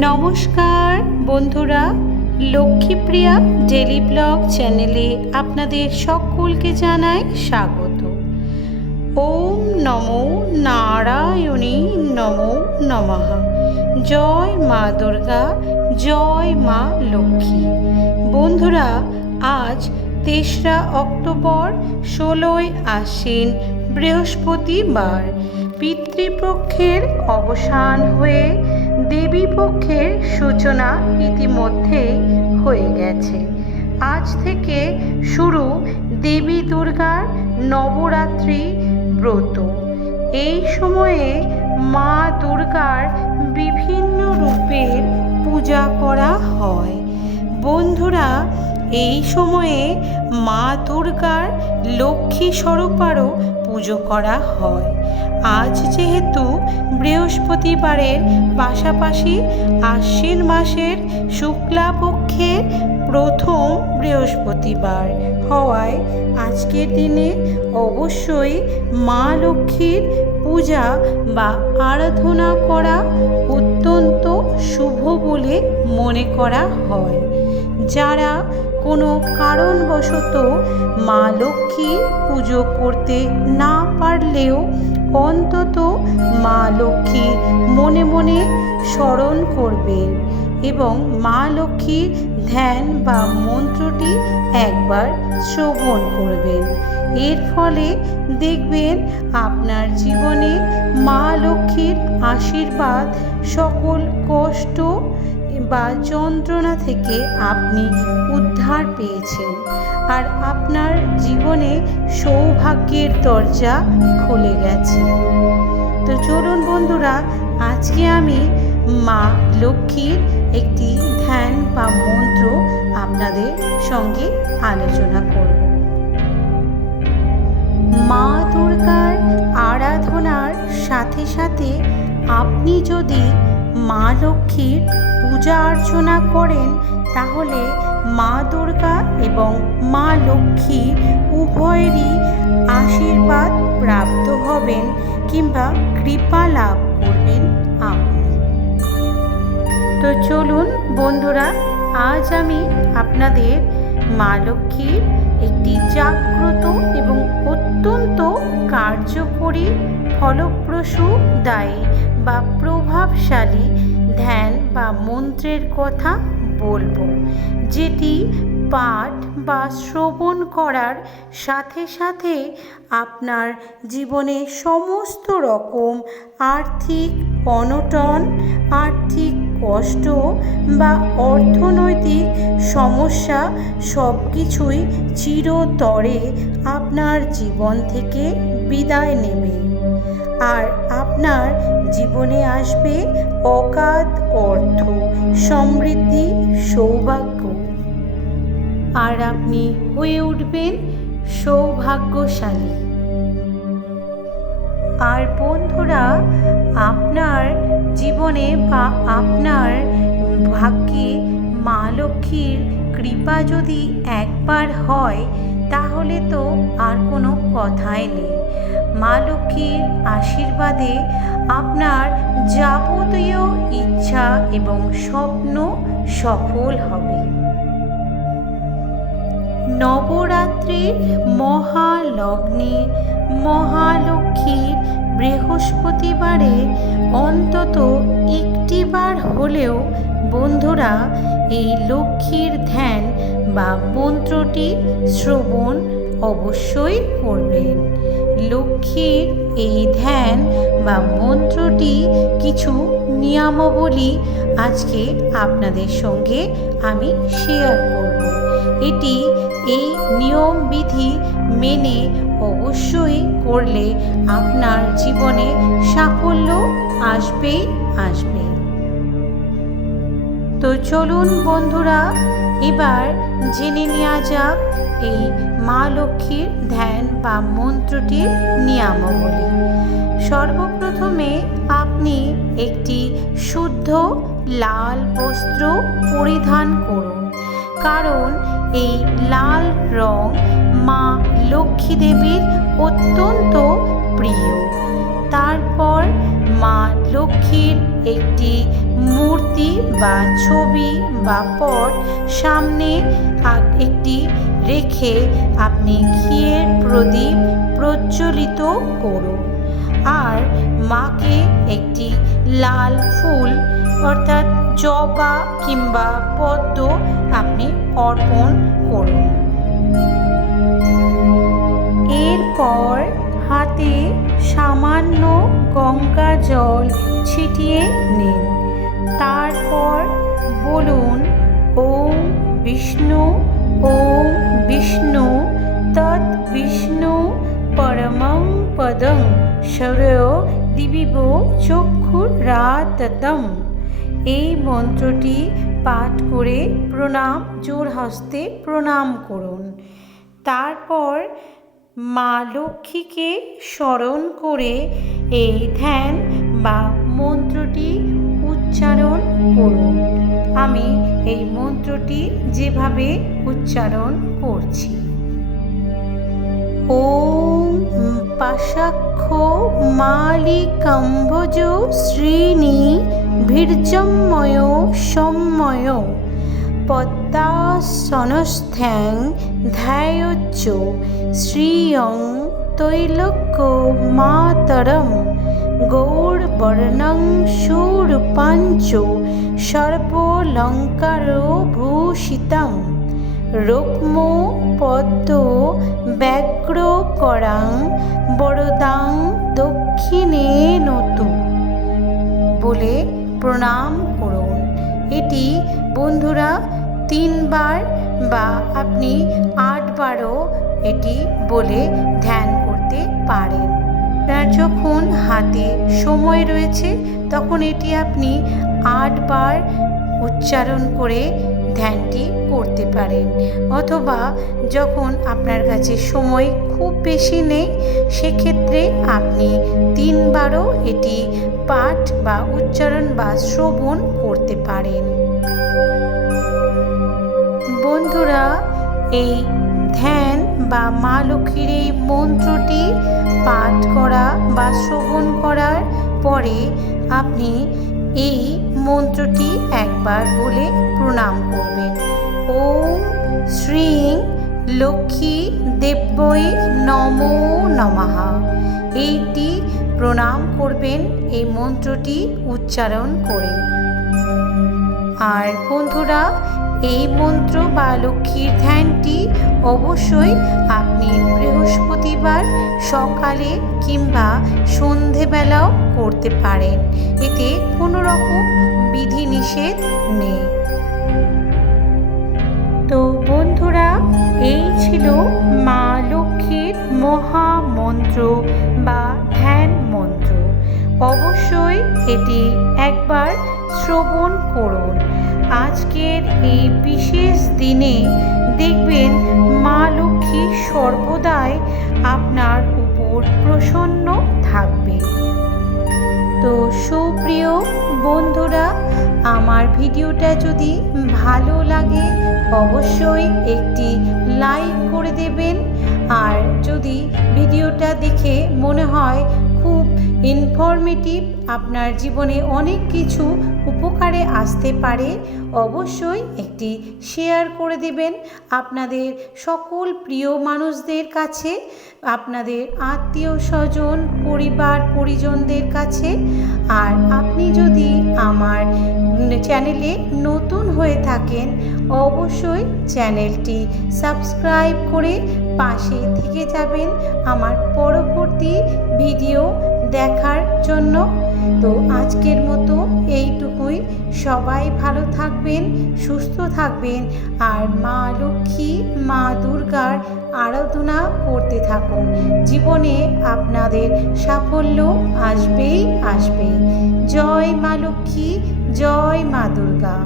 নমস্কার বন্ধুরা, Lakshmipriya daily blog চ্যানেলে আপনাদের সকলকে জানাই স্বাগত। ওম নমো নারায়ণী নমো নমঃ। জয় মা দুর্গা, জয় মা লক্ষ্মী। বন্ধুরা, আজ ৩রা অক্টোবর, ১৬ই আশ্বিন, বৃহস্পতিবার। পিতৃপক্ষের অবসান হয়ে দেবী পক্ষের সূচনা ইতিমধ্যেই হয়ে গেছে। আজ থেকে শুরু দেবী দুর্গার নবরাত্রি ব্রত। এই সময়ে মা দুর্গার বিভিন্ন রূপের পূজা করা হয়। বন্ধুরা, এই সময়ে মা দুর্গার লক্ষ্মী স্বরূপারও পুজো করা হয়। আজ যেহেতু বৃহস্পতিবারের পাশাপাশি আশ্বিন মাসের শুক্লাপক্ষের প্রথম বৃহস্পতিবার হওয়ায় আজকের দিনে অবশ্যই মা লক্ষ্মীর পূজা বা আরাধনা করা অত্যন্ত শুভ বলে মনে করা হয়। যারা কোনো কারণবশত মা লক্ষ্মী পুজো করতে না পারলেও অন্তত মা লক্ষ্মী মনে মনে স্মরণ করবেন এবং মা লক্ষ্মীর ধ্যান বা মন্ত্রটি একবার শ্রবণ করবেন। এর ফলে দেখবেন আপনার জীবনে মা লক্ষ্মীর আশীর্বাদ, সকল কষ্ট বা যন্ত্রণা থেকে আপনি উদ্ধার পেয়েছেন আর আপনার জীবনে সৌভাগ্যের দরজা খুলে গেছে। তো চলুন বন্ধুরা, আজকে আমি মা লক্ষ্মীর একটি ধ্যান বা মন্ত্র আপনাদের সঙ্গে আলোচনা করব। মা দুর্গার আরাধনার সাথে সাথে আপনি যদি মা লক্ষ্মীর পূজা অর্চনা করেন তাহলে মা দুর্গা এবং মা লক্ষ্মী উভয়েরই আশীর্বাদ প্রাপ্ত হবেন কিংবা কৃপা লাভ করবেন আপনি। তো চলুন বন্ধুরা, আজ আমি আপনাদের মা লক্ষ্মীর একটি জাগ্রত এবং অত্যন্ত কার্যকরী, ফলপ্রসূ, দায়ী বা প্রভাবশালী ধ্যান বা মন্ত্রের কথা বলবো, যেটি পাঠ বা শ্রবণ করার সাথে সাথে আপনার জীবনে সমস্ত রকম আর্থিক অনটন, আর্থিক কষ্ট বা অর্থনৈতিক সমস্যা সব কিছুই চিরতরে আপনার জীবন থেকে বিদায় নেবে আর আপনার জীবনে আসবে অগাধ অর্থ, সমৃদ্ধি, সৌভাগ্য, আর আপনি হয়ে উঠবেন সৌভাগ্যশালী। আর বন্ধুরা, আপনার জীবনে বা আপনার ভাগ্যে মা লক্ষ্মীর কৃপা যদি একবার হয় তাহলে তো আর কোনো কথাই নেই। মা লক্ষ্মীর আশীর্বাদে আপনার যাবতীয় ইচ্ছা এবং স্বপ্ন সফল হবে। নবরাত্রির মহালগ্নে মহালক্ষ্মীর বৃহস্পতিবারে অন্তত একটিবার হলেও বন্ধুরা এই লক্ষ্মীর ধ্যান বা মন্ত্রটি শ্রবণ অবশ্যই করবেন। লক্ষ্মীর এই ধ্যান বা মন্ত্রটি কিছু নিয়মাবলী আজকে আপনাদের সঙ্গে আমি শেয়ার করব। এটি এই নিয়ম বিধি মেনে অবশ্যই করলে আপনার জীবনে সাফল্য আসবেই আসবে। তো চলুন বন্ধুরা, এবার জেনে নেওয়া যাক এই মা লক্ষ্মীর ধ্যান বা মন্ত্রটির নিয়মাবলী। সর্বপ্রথমে আপনি একটি শুদ্ধ লাল বস্ত্র পরিধান করুন, কারণ এই লাল রং মা লক্ষ্মী দেবীর অত্যন্ত প্রিয়। তারপর মা লক্ষ্মীর একটি মূর্তি বা ছবি বা পট সামনে একটি রেখে আপনি ঘিয়ের প্রদীপ প্রজ্বলিত করুন। আর মাকে একটি লাল ফুল অর্থাৎ জবা কিংবা পদ্ম আপনি অর্পণ করুন। এরপর হাতে সামান্য গঙ্গা জল ছিটিয়ে নিন। তারপর বলুন ওম বিষ্ণু ওম বিষ্ণু তৎ বিষ্ণু পরমং পদং শরয় দিবিব চক্ষুরাততম। এই মন্ত্রটি পাঠ করে প্রণাম, জোর হস্তে প্রণাম করুন। তারপর মা লক্ষ্মীকে স্মরণ করে এই ধ্যান বা মন্ত্রটি উচ্চারণ করুন। আমি এই মন্ত্রটি যেভাবে উচ্চারণ করছি। ওম পাশাক্ষ মালিকম্ভজ শ্রীনি ভীর্যময় সম্ময় পদ্মাসনস্থ্যাং ধ্যায়োচ্চ শ্রিয়ং তৈলোক্য মাতরম গৌরবর্ণং সুরূপাঞ্চ সর্বলঙ্কারভূষিতম রুক্ম পদ্ম ব্যাঘ্রকরাং বরদাং দক্ষিণেনতু বলে প্রণাম করুন। এটি বন্ধুরা 3 বার বা আপনি 8 বারও এটি বলে ধ্যান করতে পারেন। তার যখন হাতে সময় রয়েছে তখন এটি আপনি 8 বার উচ্চারণ করে ধ্যানটি করতে পারেন, অথবা যখন আপনার কাছে সময় খুব বেশি নেই সেক্ষেত্রে আপনি 3 বারও এটি পাঠ বা উচ্চারণ বা শ্রবণ করতে পারেন। বন্ধুরা, এই ধ্যান বা মা লক্ষ্মীর এই মন্ত্রটি পাঠ করা বা শ্রবণ করার পরে আপনি এই মন্ত্রটি একবার বলে প্রণাম করবেন। ওম শ্রী লক্ষ্মী দেব্যই নমো নমঃ। এইটি প্রণাম করবেন এই মন্ত্রটি উচ্চারণ করে। আর বন্ধুরা, এই মন্ত্র বা লক্ষ্মীর ধ্যানটি অবশ্যই আপনি বৃহস্পতিবার সকালে কিংবা সন্ধেবেলাও করতে পারেন। এতে কোনো রকম বিধিনিষেধ নেই। তো বন্ধুরা, এই ছিল মা লক্ষ্মীর মহামন্ত্র বা ধ্যান মন্ত্র। অবশ্যই এটি একবার শ্রবণ করুন। আজকের এই বিশেষ দিনে দেখবেন মা লক্ষ্মী সর্বদাই আপনার উপর প্রসন্ন থাকবে। তো সুপ্রিয় বন্ধুরা, আমার ভিডিওটা যদি ভালো লাগে অবশ্যই একটি লাইক করে দেবেন। আর যদি ভিডিওটা দেখে মনে হয় খুব ইনফরমেটিভ, আপনার জীবনে অনেক কিছু উপকারে আসতে পারে, অবশ্যই একটি শেয়ার করে দেবেন আপনাদের সকল প্রিয় মানুষদের কাছে, আপনাদের আত্মীয় স্বজন পরিবার পরিজনদের কাছে। আর আপনি যদি আমার চ্যানেলে নতুন হয়ে থাকেন অবশ্যই চ্যানেলটি সাবস্ক্রাইব করে পাশে থেকে যাবেন আমার পরবর্তী ভিডিও দেখার জন্য। তো আজকের মতো এইটুকুই। সবাই ভালো থাকবেন, সুস্থ থাকবেন, আর মা লক্ষ্মী মা দুর্গার আরাধনা করতে থাকুন। জীবনে আপনাদের সাফল্য আসবেই আসবে। জয় মা লক্ষ্মী, জয় মা দুর্গা।